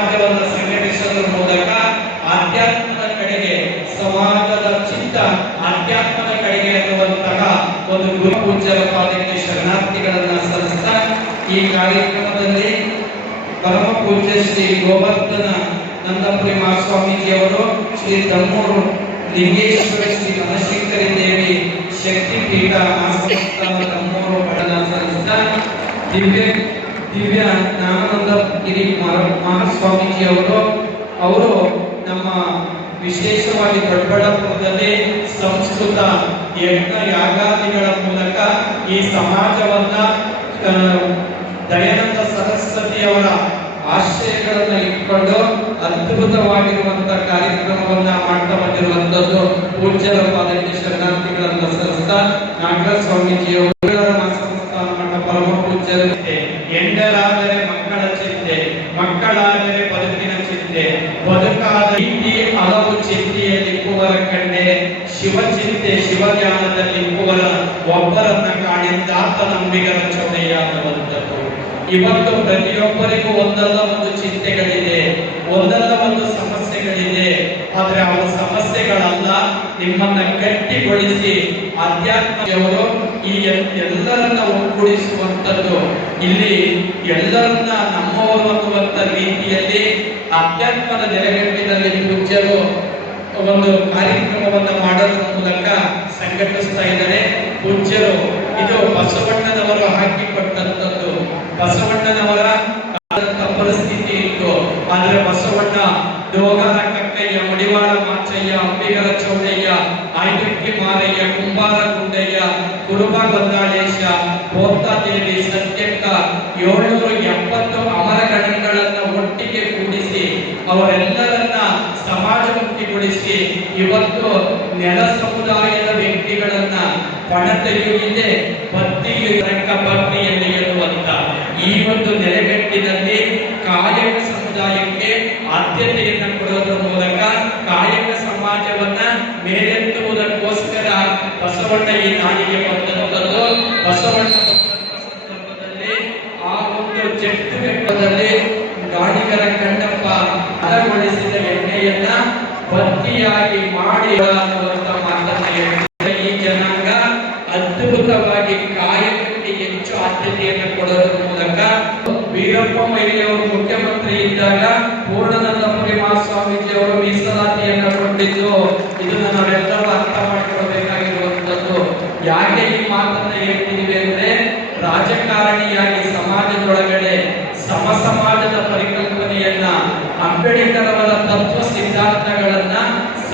ಸಮಾಜವನ್ನು ಸಂಘಟಿಸುವುದರ ಮೂಲಕ ಆಧ್ಯಾತ್ಮದ ಕಡೆಗೆ ಸಮಾಜದ ಚಿತ್ತ ಆಧ್ಯಾತ್ಮದ ಕಡೆಗೆ ಅನ್ನುವಂತಹ ಒಂದು ಗುರು ಪೂಜ್ಯರ ಪಾದಕ್ಕೆ ಶರಣಾರ್ಥಿಗಳನ್ನ ಸಲ್ಲಿಸ್ತಾ ಈ ಕಾರ್ಯಕ್ರಮದಲ್ಲಿ ಪರಮ ಪೂಜ್ಯ ಶ್ರೀ ಗೋವರ್ಧನ ನಂದಪುರಿ ಮಹಾಸ್ವಾಮೀಜಿಯವರು, ಶ್ರೀ ದಮ್ಮೂರು ಲಿಂಗೇಶ್ವರ ಶ್ರೀ ಮನಶಂಕರಿ ದೇವಿ ಶಕ್ತಿಪೀಠ ಮಹಾಸಂಸ್ಥಾನ ದಮ್ಮೂರು ಪಟ್ಟಣ ಸಲ್ಲಿಸಿದ ದಿವ್ಯ ಜ್ಞಾನಾನಂದ ಗಿರಿ ಮಹಾಸ್ವಾಮೀಜಿಯವರು ನಮ್ಮ ವಿಶೇಷವಾಗಿ ದೊಡ್ಡಬಳ್ಳಾಪುರದಲ್ಲಿ ಸಂಸ್ಕೃತ ಯಜ್ಞ ಯಾಗಾದಿಗಳ ಮೂಲಕ ಈ ಸಮಾಜವನ್ನ ದಯಾನಂದ ಸರಸ್ವತಿಯವರ ಆಶಯಗಳನ್ನ ಇಟ್ಕೊಂಡು ಅದ್ಭುತವಾಗಿರುವಂತಹ ಕಾರ್ಯಕ್ರಮವನ್ನ ಮಾಡ್ತಾ ಬಂದಿರುವಂತದ್ದು ಪೂಜ್ಯರ ಪಾದಕ್ಕೆ ಶರಣಾರ್ಥಿಗಳನ್ನ ಸಲ್ಲಿಸ್ತಾ ನಾಗರಾಜ ಸ್ವಾಮೀಜಿಯವರ ಸಂಸ್ಥಾನ ಮಠ ಪರಮ ಪೂಜ್ಯರಿಗೆ ಎಂಡರಾದರೆ ಮಕ್ಕಳ ಚಿಂತೆ, ಮಕ್ಕಳಾದರೆ ಬದುಕಿನ ಚಿಂತೆ, ಬದುಕಾದ ರೀತಿ ಹಲವು ಚಿಂತೆಯಲ್ಲಿ ಇಪ್ಪುವರ ಕಂಡೆ, ಶಿವಚಿಂತೆ ಶಿವಜ್ಞಾನದಲ್ಲಿ ಇಪ್ಪುವರ ಒಬ್ಬರನ್ನ ಕಾಣಿದ್ದಾತ ನಂಬಿಗರ ಚೊಡೆಯ ಅನ್ನುವಂಥದ್ದು. ಇವತ್ತು ಪ್ರತಿಯೊಬ್ಬರಿಗೂ ಒಂದಲ್ಲ ಒಂದು ಚಿಂತೆಗಳಿದೆ, ಒಂದಲ್ಲ ಒಂದು ಸಮಸ್ಯೆಗಳಿದೆ. ಆದ್ರೆ ಅವರ ಸಮಸ್ಯೆಗಳಲ್ಲ, ನಿಮ್ಮನ್ನ ಗಟ್ಟಿಗೊಳಿಸಿ ಆಧ್ಯಾತ್ಮದವರು ಈ ಎಲ್ಲರನ್ನ ಒಗ್ಗೂಡಿಸುವಂಥದ್ದು. ಇಲ್ಲಿ ಎಲ್ಲರನ್ನ ನಮ್ಮವರು ಅನ್ನುವಂತ ರೀತಿಯಲ್ಲಿ ಆಧ್ಯಾತ್ಮದ ನೆಲೆಗಟ್ಟಿನಲ್ಲಿ ಪೂಜ್ಯರು ಒಂದು ಕಾರ್ಯಕ್ರಮವನ್ನು ಮಾಡೋದ್ರ ಮೂಲಕ ಸಂಘಟಿಸ್ತಾ ಇದ್ದಾರೆ. ಪೂಜ್ಯರು ಇದು ಬಸವಣ್ಣನವರು ಹಾಕಿಕೊಟ್ಟಂತದ್ದು. ಬಸವಣ್ಣನವರ ಪರಿಸ್ಥಿತಿ ಇತ್ತು, ಆದ್ರೆ ಬಸವಣ್ಣ ದೋಗಾರ ಕಕ್ಕಯ್ಯ, ಮಡಿವಾಳ ಮಾಚಯ್ಯ, ಅಂಬಿಗರ ಚೌಡಯ್ಯ, ಆಯ್ದುಕ್ಕಿ ಮಾರಯ್ಯ, ಕುಂಬಾರ ಗುಂಡಯ್ಯ, ಕುರುಬ ಗೊಂದಾಳೇಶ, ದೇವಿ, ಸತ್ಯಕ್ಕ 770 ಅಮರಗಣಗಳನ್ನ ಒಟ್ಟಿಗೆ ಕೂಡಿಸಿ ಅವರೆಲ್ಲರನ್ನ ಸಮಾಜಮುಖಿಗೊಳಿಸಿ ಇವತ್ತು ನೆಲ ಸಮುದಾಯದ ವ್ಯಕ್ತಿಗಳನ್ನ ಪಣತೆಯೂ ಇದೆ, ಭಕ್ತಿಯು ಭಕ್ತಿಯಲ್ಲಿ ಇರುವಂತ ಈ ಒಂದು ನೆಲೆಗಟ್ಟಿನಲ್ಲಿ ಕಾಯಕ ಸಮುದಾಯಕ್ಕೆ ಆದ್ಯತೆಯನ್ನು ಕೊಡುವುದರ ಮೂಲಕ ಕಾಯಕ ಸಮಾಜವನ್ನ ಮೇಲೆತ್ತುವುದಕ್ಕೋಸ್ಕರ ಬಸವಣ್ಣ ಈ ನಾಡಿಗೆ ಬಂದಂಥದ್ದು. ಬಸವಣ್ಣ ಸಂದರ್ಭದಲ್ಲಿ ಆ ಒಂದು ಚೆಟ್ಟು ಬೆಟ್ಟದಲ್ಲಿ ಗಾಡಿಗರ ಕಣ್ಣಪ್ಪ ಹದಗೊಳಿಸಿದ ಎಣ್ಣೆಯನ್ನ ಭಕ್ತಿಯಾಗಿ ಮಾಡಿ ಅನ್ನುವಂತ ಮಾತನ್ನ ಹೇಳಿದ ಈ ಜನಾಂಗ ಅದ್ಭುತವಾಗಿ ಕಾಯಕಕ್ಕೆ ಹೆಚ್ಚು ಆದ್ಯತೆಯನ್ನು ಕೊಡೋದ್ರ ಮೂಲಕ ವೀರಪ್ಪ ಮೊಯ್ಲಿಯವರು ಮುಖ್ಯಮಂತ್ರಿ ಇದ್ದಾಗ ಪೂರ್ಣಾನಂದಪುರಿ ಮಹಾಸ್ವಾಮೀಜಿ ಅವರು ಮೀಸಲಾತಿಯನ್ನು ಕೊಟ್ಟಿದ್ದು. ಇದನ್ನ ನಾವೆಲ್ಲರೂ ಅರ್ಥ ಮಾಡಿಕೊಳ್ಬೇಕಾಗಿರುವಂತದ್ದು. ಯಾಕೆ ಈ ಮಾತನ್ನ ಹೇಳ್ತಿದೀವಿ ಅಂದ್ರೆ, ರಾಜಕಾರಣಿಯಾಗಿ ಸಮಾಜದೊಳಗಡೆ ಸಮಾಜದ ಪರಿಕಲ್ಪನೆಯನ್ನ, ಅಂಬೇಡ್ಕರ್ ಅವರ ತತ್ವ ಸಿದ್ಧಾಂತಗಳನ್ನ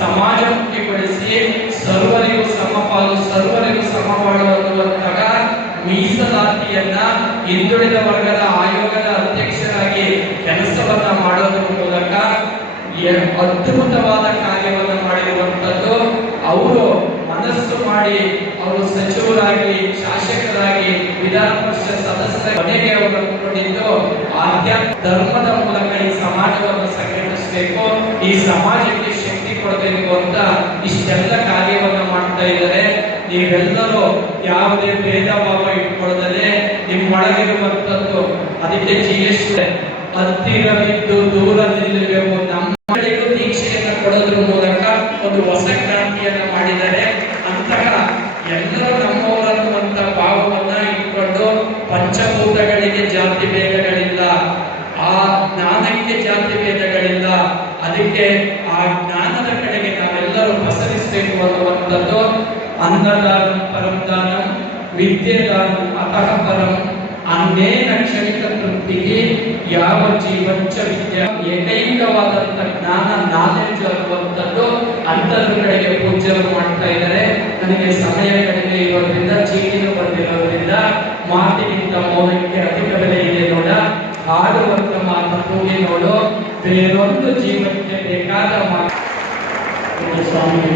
ಸಮಾಜಮುಖಿಗೊಳಿಸಿ ಸರ್ವರಿಗೂ ಸಮಪಾಲು, ಸರ್ವರಿಗೂ ಸಮಪಾಲು ಅನ್ನುವಂತಹ ಮೀಸಲಾತಿಯನ್ನ ಹಿಂದುಳಿದ ವರ್ಗದ ಆಯೋಗದ ಅಧ್ಯಕ್ಷರಾಗಿ ಕೆಲಸವನ್ನ ಮಾಡೋದ್ರ ಮೂಲಕ ಅದ್ಭುತವಾದ ಕಾರ್ಯವನ್ನು ಮಾಡಿರುವಂತದ್ದು. ಅವರು ಮನಸ್ಸು ಮಾಡಿ ಅವರು ಸಚಿವರಾಗಿ, ಶಾಸಕರಾಗಿ, ವಿಧಾನ ಪರಿಷತ್ ಸದಸ್ಯರ ಮನೆಗೆ ಅವರು ಕೊಂಡಿದ್ದು ಆಧ್ಯಾತ್ಮ ಧರ್ಮದ ಮೂಲಕ ಈ ಸಮಾಜವನ್ನು ಸಂಘಟಿಸಬೇಕು, ಈ ಸಮಾಜಕ್ಕೆ ಶಕ್ತಿ ಕೊಡಬೇಕು ಅಂತ ಇಷ್ಟೆಲ್ಲ ಕಾರ್ಯವನ್ನು ಮಾಡ್ತಾ ಇದ್ದಾರೆ. ನೀವೆಲ್ಲರೂ ಯಾವುದೇ ಭೇದ ಭಾವ ಇಟ್ಕೊಳ್ಳದೆ ನಿಮ್ಮೊಳಗಿರುವಂತದ್ದು, ಅದಕ್ಕೆ ಜಿಎಸ್ಟಿ ಹತ್ತಿರವಿದ್ದು ದೂರ ನಿಲ್ಲಬೇಕು, ನಮ್ಮಗಳಿಗೂ ದೀಕ್ಷೆಯನ್ನು ಕೊಡೋದ್ರ ಮೂಲಕ ಒಂದು ಹೊಸ ಕ್ರಾಂತಿಯನ್ನ ಮಾಡಿದ್ದಾರೆ. ಅಂತಹ ಎಲ್ಲರೂ ನಮ್ಮವರನ್ನುವಂತ ಭಾವವನ್ನ ಇಟ್ಕೊಂಡು ಪಂಚಭೂತಗಳಿಗೆ ಜಾತಿ ಭೇದಗಳಿಲ್ಲ, ಆ ಜ್ಞಾನಕ್ಕೆ ಜಾತಿ ಭೇದಗಳಿಲ್ಲ, ಅದಕ್ಕೆ ಆ ಜ್ಞಾನದ ಕಡೆಗೆ ನಾವೆಲ್ಲರೂ ಪಸರಿಸಬೇಕು ಅನ್ನುವಂಥದ್ದು. ಅನ್ನದಾನ ಪರಂದಾನ ವಿದ್ಯೆದಾನ ಅತಃ ಪರಂ ಅನ್ನೇನ ಕ್ಷಣಿಕ ತೃಪ್ತಿಗೆ ಯಾವ ಜೀವಂಚ ವಿದ್ಯೆ. ಏಕೈಕವಾದಂತ ಜ್ಞಾನ, ನಾಲೆಡ್ಜ್ ಅನ್ನುವಂಥದ್ದು ಅಂಥದ್ರ ಕಡೆಗೆ ಪೂಜ್ಯರು ಮಾಡ್ತಾ ಇದ್ದಾರೆ. ನನಗೆ ಸಮಯ ಕಡಿಮೆ ಇರೋದ್ರಿಂದ, ಚೀಟಿನೂ ಬಂದಿರೋದ್ರಿಂದ ಮಾತಿಗಿಂತ ಮೌನಕ್ಕೆ ಅಧಿಕ ಬೆಲೆ ಇದೆ ನೋಡ. ಹಾಡುವಂತ ಮಾತು ಕೂಗಿ ನೋಡು, ಬೇರೊಂದು ಜೀವನಕ್ಕೆ ಬೇಕಾದ ಮಾತು. ಸ್ವಾಮಿ